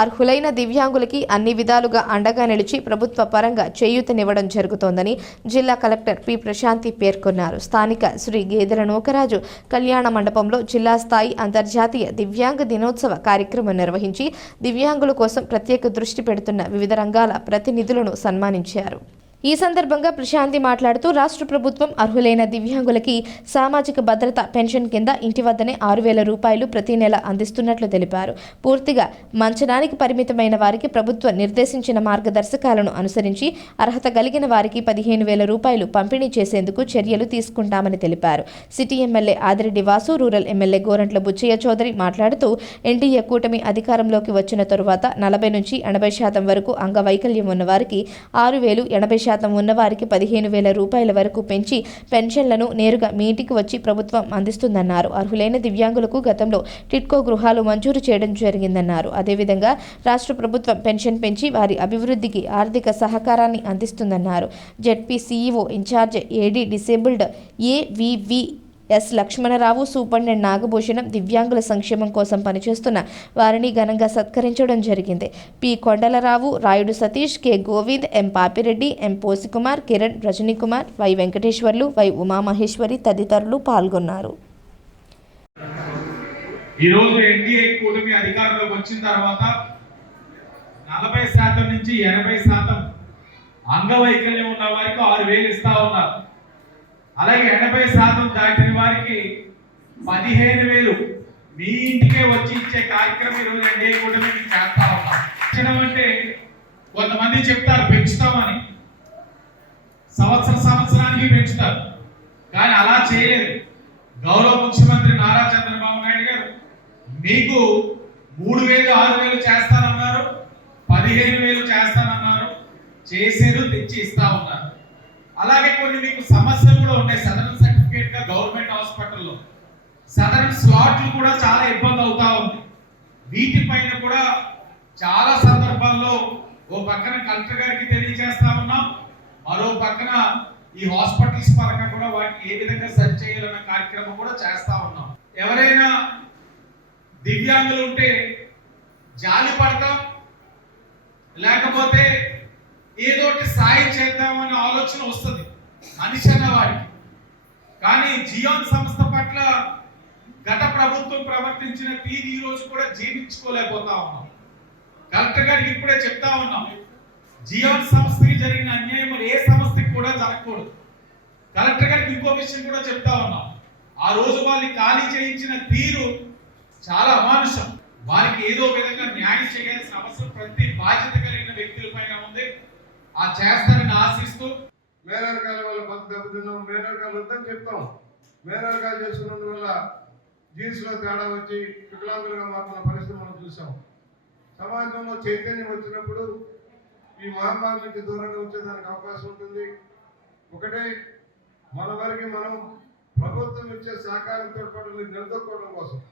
అర్హులైన దివ్యాంగులకి అన్ని విధాలుగా అండగా నిలిచి ప్రభుత్వ పరంగా చేయూతనివ్వడం జరుగుతోందని జిల్లా కలెక్టర్ పి ప్రశాంతి పేర్కొన్నారు. స్థానిక శ్రీ గేదెల నూకరాజు కళ్యాణ మండపంలో జిల్లా స్థాయి అంతర్జాతీయ దివ్యాంగ దినోత్సవ కార్యక్రమం నిర్వహించి దివ్యాంగుల కోసం ప్రత్యేక దృష్టి పెడుతున్న వివిధ రంగాల ప్రతినిధులను సన్మానించారు. ఈ సందర్భంగా ప్రశాంతి మాట్లాడుతూ రాష్ట్ర ప్రభుత్వం అర్హులైన దివ్యాంగులకి సామాజిక భద్రత పెన్షన్ కింద ఇంటి వద్దనే 6,000 రూపాయలు ప్రతి నెల అందిస్తున్నట్లు తెలిపారు. పూర్తిగా మంచనానికి పరిమితమైన వారికి ప్రభుత్వం నిర్దేశించిన మార్గదర్శకాలను అనుసరించి అర్హత కలిగిన వారికి 15,000 రూపాయలు పంపిణీ చేసేందుకు చర్యలు తీసుకుంటామని తెలిపారు. City MLA Adireddy Vasu, rural MLA Gorantla Butchaiah Chowdary మాట్లాడుతూ ఎన్డీఏ కూటమి అధికారంలోకి వచ్చిన తరువాత 40 నుంచి 80% వరకు అంగవైకల్యం ఉన్న వారికి 6,000, 80% ఉన్నవారికి 15,000 రూపాయల వరకు పెంచి పెన్షన్లను నేరుగా మీ ఇంటికి వచ్చి ప్రభుత్వం అందిస్తుందన్నారు. అర్హులైన దివ్యాంగులకు గతంలో టిట్కో గృహాలు మంజూరు చేయడం జరిగిందన్నారు. అదేవిధంగా రాష్ట్ర ప్రభుత్వం పెన్షన్ పెంచి వారి అభివృద్ధికి ఆర్థిక సహకారాన్ని అందిస్తుందన్నారు. ZP CEO in charge AD disabled AVV S Lakshmanarao, superintendent Nagabhushanam దివ్యాంగుల సంక్షేమం కోసం పనిచేస్తున్న వారిని ఘనంగా సత్కరించడం జరిగింది. P Kondalarao, Rayudu Satish, K Govind, M Papireddy, M Posikumar, Kiran, Rajanikumar, Y Venkateswarlu, Y Umamaheswari తదితరులు పాల్గొన్నారు. ఈరోజు ఎన్డీఏ కూటమి అధికారంలోకి వచ్చిన తర్వాత 40% నుంచి 80% అంగవైకల్యం ఉన్న వారికి 6,000 ఇస్తా ఉన్నారు. అలాగే 80% దాటిన వారికి 15,000 మీ ఇంటికే వచ్చి ఇచ్చే కార్యక్రమం ఈరోజు ఎన్డీఏ కూటమి చేస్తా ఉన్నాం. అంటే కొంతమంది చెప్తారు పెంచుతామని, సంవత్సరానికి పెంచుతారు, కానీ అలా చేయలేదు. గౌరవ ముఖ్యమంత్రి నారా చంద్రబాబు నాయుడు గారు మీకు 3,000, 6,000 చేస్తానన్నారు, 15,000 చేస్తానన్నారు, చేసేరు తెచ్చి ఇస్తా ఉన్నారు. అలాగే కొన్ని మీకు సమస్యలు కూడా ఉన్నాయి. సదరన్ సర్టిఫికేట్ గా గవర్నమెంట్ హాస్పిటల్లో సదరన్ స్లాట్లు కూడా చాలా ఇబ్బంది అవుతా ఉంది. వీటిపైన కూడా చాలా సందర్భాల్లో ఓ పక్కన కలెక్టర్ గారికి తెలియజేస్తా ఉన్నాం, మరో పక్కన ఈ హాస్పిటల్స్ పరంగా కూడా వాటిని ఏ విధంగా సరి చేయాలన్న కార్యక్రమం కూడా చేస్తా ఉన్నాం. ఎవరైనా దివ్యాంగులు ఉంటే జాలి పడతాం, లేకపోతే ఏదోటి సాయం చేద్దామనే ఆలోచన వస్తుంది మనిషి అన్న వాడికి. కానీ జియాన్ సంస్థ పట్ల గత ప్రభుత్వం ప్రవర్తించిన తీరు ఈ రోజు కూడా జీవించుకోలేకపోతా ఉన్నాం. కలెక్టర్ గారికి ఇప్పుడే చెప్తా ఉన్నాం, జియాన్ సంస్థకి జరిగిన అన్యాయం ఏ సంస్థకి కూడా జరగకూడదు. కలెక్టర్ గారికి ఇంకో విషయం కూడా చెప్తా ఉన్నాం, ఆ రోజు వాళ్ళని ఖాళీ చేయించిన తీరు చాలా అమానుషం. వారికి ఏదో విధంగా న్యాయం చేయాల్సిన అవసరం ప్రతి బాధ్యత కలిగిన వ్యక్తుల పైన ఉంది. ఆ చేస్తారని ఆశిస్తూ మేనర్కాల వల్ల బతు దెబ్బతిన్నాం, మేనర్కాలు వద్దని చెప్తాం. మేనర్కాలు చేసుకున్నందువల్ల జీన్స్ లో తేడా వచ్చి వికలాంగులుగా మారుతున్న పరిస్థితి మనం చూసాం. సమాజంలో చైతన్యం వచ్చినప్పుడు ఈ మహమ్మారి నుంచి దూరంగా వచ్చేదానికి అవకాశం ఉంటుంది. ఒకటే, మన వరకు మనం ప్రభుత్వం ఇచ్చే సహకారంతో పాటు నిలదొక్కోవడం కోసం